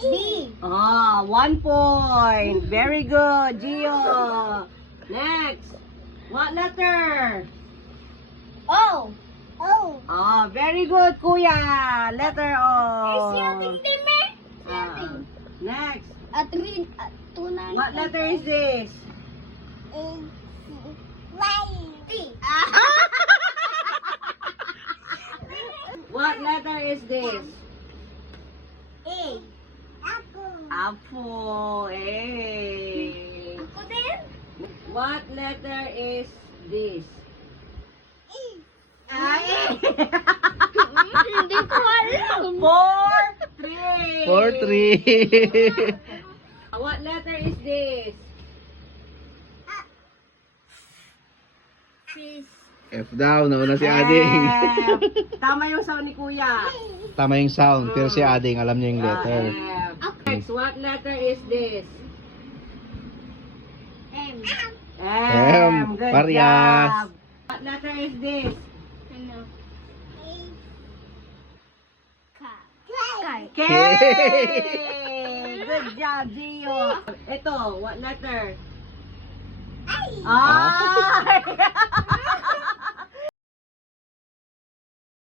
B. Ah, 1 point. Very good, Gio. Next. What letter? O. O. Ah, very good, Kuya. Letter O. Ah, next. At read. Tunay. What letter is this? T. What letter is this? A. Ako. Apple. Hey. Ako din? What letter is this? A. Ay. Hindi ko alam. 4, 3. 4-3. What letter is this? F daw, nauna si Ading. F. Tama yung sound ni Kuya. Tama yung sound, pero si Ading, alam niya yung letter. F. Next, what letter is this? M. M. Good Parehas. job. What letter is this? Ano? Kay. K. Good job, Gio. Ito, what letter? Ay. Ay!